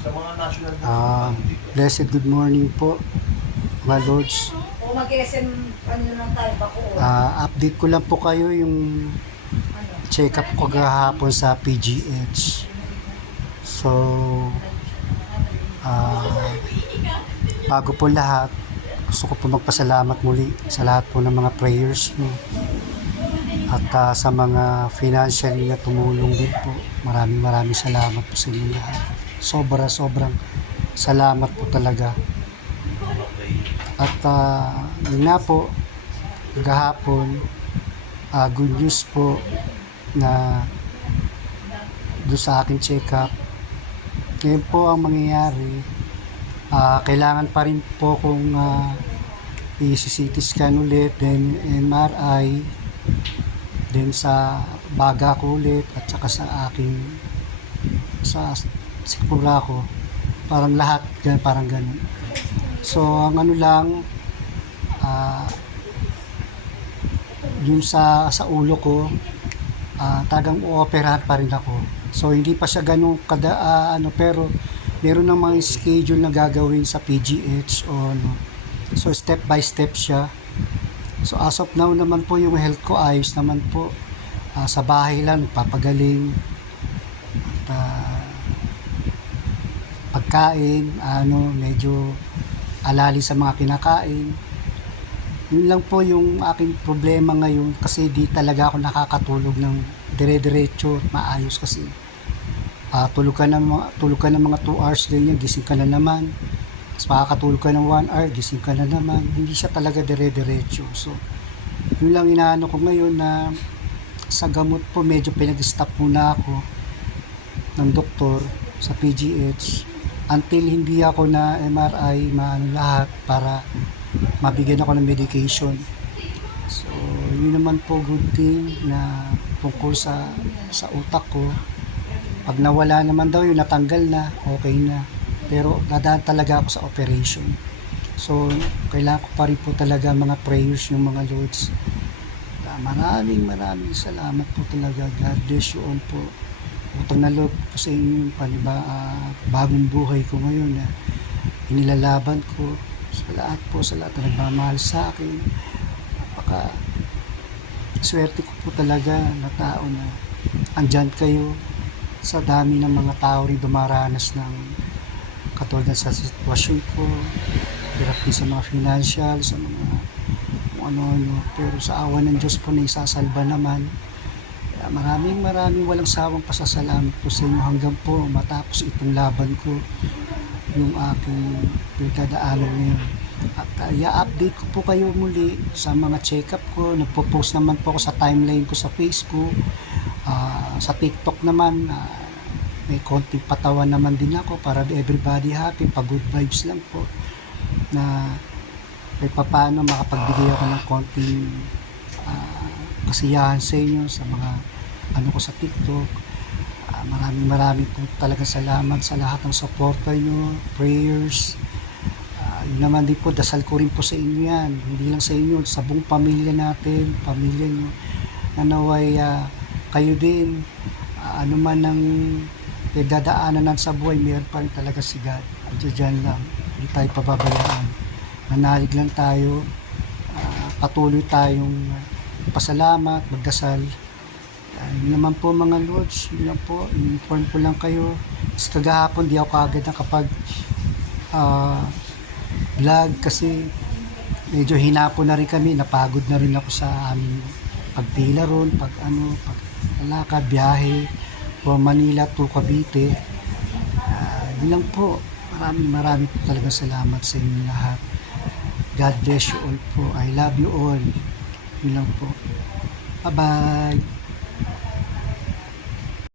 Sa mga national Blessed good morning po, mga Lords. O mag-SM, ano lang tayo, Bacoor. Update ko lang po kayo yung Ano? check-up ko kahapon sa PGH. So, bago po lahat, gusto ko po magpasalamat muli sa lahat po ng mga prayers nyo. At sa mga financially na tumulong din po. Maraming salamat po sa inyo lahat. Sobrang salamat po talaga. At yun nga po, gahapon, good news po na doon sa aking check-up. Ngayon po ang mangyayari, kailangan pa rin po kung i-CT scan ulit, then MRI, then sa baga ko ulit, at saka sa aking sa sikmura ko, parang lahat, parang ganun. So, ang ano lang, yung sa ulo ko, tagang uoperahan pa rin ako. So, hindi pa siya ganun pero meron ng mga schedule na gagawin sa PGH o ano. So, step by step siya. So, as of now naman po, yung health ko ayos naman po. Sa bahay lang, nagpapagaling. At pagkain, medyo alali sa mga kinakain. Yun lang po yung aking problema ngayon, kasi di talaga ako nakakatulog ng dire-diretso at maayos, kasi tulog ka ng mga 2 hours, ganyan, gising ka na naman. Tapos makakatulog ka ng 1 hour, gising ka na naman. Hindi siya talaga dire-diretso. So, yun lang inaano ko ngayon, na sa gamot po, medyo pinag-stop muna ako ng doktor sa PGH until hindi ako na MRI lahat para mabigyan ako ng medication. So, yun naman po good thing na tungkol sa utak ko. Pag nawala naman daw yun, natanggal na, okay na. Pero dadaan talaga ako sa operation. So, kailangan ko pa rin po talaga mga prayers yung mga Lords. Maraming salamat po talaga. God bless you all po. Utang na loob po sa inyo, bagong buhay ko ngayon na inilalaban ko sa lahat na nagmamahal sa akin. Napaka swerte ko po talaga na tao na andyan kayo sa dami ng mga tao rin dumaranas ng katulad sa sitwasyon ko, hirap din sa mga financial, sa mga ano-ano, pero sa awa ng Diyos po na isasalba naman. Maraming walang sawang pasasalamat po sa inyo hanggang po matapos itong laban ko, yung aking pinagdadaanan ngayon. At i-update ko po kayo muli sa mga check-up ko. Nagpo-post naman po ako sa timeline ko sa Facebook, sa TikTok naman. May konting patawan naman din ako para everybody happy, pa good vibes lang po, na may paano makapagbigay ako ng konting kasiyahan sa inyo sa mga ko sa TikTok. Maraming po talaga salamat sa lahat ng suporta nyo, prayers. Yun naman din po, dasal ko rin po sa inyo yan, hindi lang sa inyo, sa buong pamilya natin, pamilya nyo, na naway kayo din, ano man ang dadaanan ng sa buhay, meron pa rin talaga si God. Diyan lang, hindi tayo pababayaan. Manalig lang tayo, patuloy tayong pasalamat, magdasal. Yun naman po mga Lords, yun lang po, inform ko lang kayo. Kasi kagahapon di ako kaagad nakapag vlog, kasi medyo hinapo na rin kami, napagod na rin ako sa aming pagpila ron, paglalakad, biyahe from Manila to Cavite. Yun lang po, maraming po talaga salamat sa inyo lahat. God bless you all po. I love you all. Yun lang po. Bye-bye.